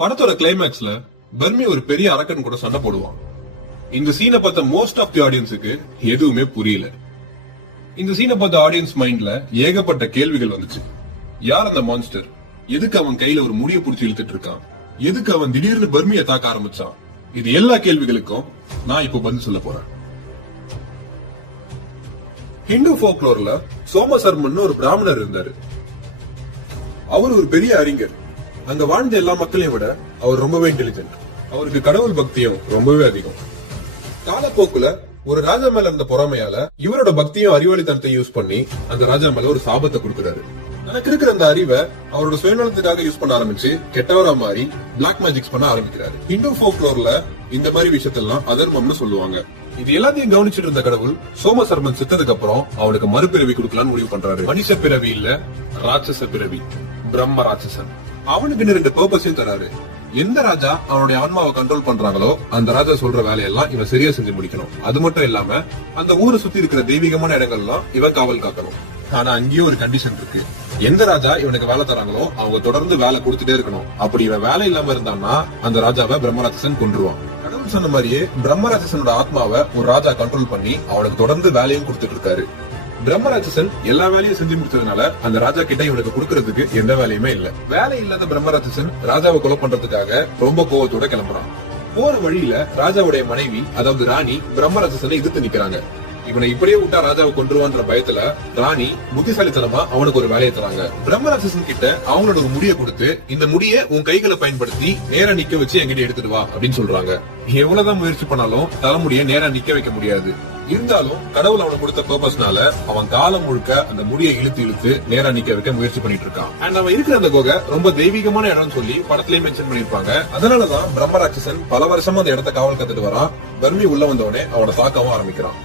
படத்தோட கிளைமேக்ஸ்ல பர்மி ஒரு பெரிய அரக்கன் கூட சண்டை போடுவான். இந்த சீனை பார்த்த மோஸ்ட் ஆஃப் தி ஆடியன்ஸுக்கு எதுவுமே புரியல. இந்த சீனை பார்த்த ஆடியன்ஸ் மைண்ட்ல ஏகப்பட்ட கேள்விகள் வந்துச்சு. யார் அந்த மான்ஸ்டர்? எதுக்கு அவன் கையில ஒரு முடிய புடிச்சு இழுத்துட்டு இருக்கான்? எதுக்கு அவன் திடீர்னு பர்மியை தாக்க ஆரம்பிச்சான்? இது எல்லா கேள்விகளுக்கும் நான் இப்போ பதில் சொல்ல போறேன். ஹிந்து ஃபோக்லோர்ல சோமசர்மன் ஒரு பிராமணர் இருந்தாரு. அவர் ஒரு பெரிய அறிஞர். அங்க வாழ்ந்த எல்லா மக்களையும் விட அவர் ரொம்பவே இன்டெலிஜென்ட். அவருக்கு கடவுள் பக்தியும் ரொம்பவே அதிகம். காலப்போக்குல ஒரு ராஜா மேல இருந்த பொறாமையால இவரோட பக்தியும் அறிவாளித்தனத்தை யூஸ் பண்ணி அந்த ராஜா மேல ஒரு சாபத்தை கொடுக்கிறாரு. எனக்கு இருக்கிற அந்த அறிவை அவரோட சுயநலத்துக்காக யூஸ் பண்ண ஆரம்பிச்சு கெட்டவரா மாறி பிளாக் மேஜிக்ஸ் பண்ண ஆரம்பிக்கிறாரு. ஹிந்து ஃபோக்லோர்ல இந்த மாதிரி விஷயத்தெல்லாம் அதர்மம்னு சொல்லுவாங்க. இது எல்லாத்தையும் கவனிச்சிட்டு இருந்த கடவுள் சோமசர்மன் செத்ததுக்கு அப்புறம் அவனுக்கு மறுபிறவி கொடுக்கலான்னு முடிவு பண்றாரு. மனுஷ பிறவி இல்ல, ராட்சச பிறவி, பிரம்ம ராட்சசன். அவனுக்கு 2 பர்பஸையும் தராரு. எந்த ராஜா அவனுடைய ஆன்மாவை கண்ட்ரோல் பண்றாங்களோ அந்த ராஜா சொல்ற வேலையெல்லாம் இவன் சரியா செஞ்சு முடிக்கணும். அது மட்டும் இல்லாம அந்த ஊரை சுத்தி இருக்கிற தெய்வீகமான இடங்கள்லாம் இவன் காவல் காக்கணும். ஆனா அங்கேயும் ஒரு கண்டிஷன் இருக்கு. எந்த ராஜா இவனுக்கு வேலை தராங்களோ அவங்க தொடர்ந்து வேலை கொடுத்துட்டே இருக்கணும். அப்படி இவன் வேலை இல்லாம இருந்தான்னா அந்த ராஜாவை பிரம்மராட்சசன் கொன்றுவான். கடவுள் சொன்ன மாதிரியே பிரம்மராட்சசனோட ஆத்மாவை ஒரு ராஜா கண்ட்ரோல் பண்ணி அவனுக்கு தொடர்ந்து வேலையும் கொடுத்துட்டு இருக்காரு. பிரம்மராட்சசன் எல்லா வேலையும் செஞ்சு முடிச்சதுனால அந்த ராஜா கிட்ட இவனுக்கு கொடுக்கறதுக்கு எந்த வேலையுமே இல்ல. வேலை இல்லாத பிரம்மராட்சசன் ராஜாவை கொலை பண்றதுக்காக ரொம்ப கோவத்தோட கிளம்புறான். போற வழியில ராஜாவுடைய மனைவி அதாவது ராணி பிரம்மராட்சசனை எதிர்த்து நிக்கிறாங்க. இவனை இப்படியே விட்டா ராஜாவை கொன்றுவான்ற பயத்துல ராணி புத்திசாலித்தனமா அவனுக்கு ஒரு வேலையை தராங்க. பிரம்மராட்சசன் கிட்ட அவங்களோட ஒரு முடியை கொடுத்து இந்த முடிய உன் கைகளை பயன்படுத்தி நேரா நிக்க வச்சு எங்கிட்ட எடுத்துட்டு வா அப்படின்னு சொல்றாங்க. எவ்வளவுதான் முயற்சி பண்ணாலும் தலைமுடிய நேரா நிக்க வைக்க முடியாது. இருந்தாலும் கடவுள் அவனுக்கு கொடுத்த பர்பஸ்னால அவன் காலம் முழுக்க அந்த முடியை இழுத்து இழுத்து நேரா நிக்க வைக்க முயற்சி பண்ணிட்டு இருக்கான். அண்ட் அவன் இருக்கிற அந்த குகை ரொம்ப தெய்வீகமான இடம்னு சொல்லி படத்திலேயே மென்ஷன் பண்ணிருப்பாங்க. அதனாலதான் பிரம்மராட்சசன் பல வருஷமா அந்த இடத்த காவல் கத்துட்டு வரான். பர்மி உள்ள வந்தவனே அவனை தாக்கவும் ஆரம்பிக்கிறான்.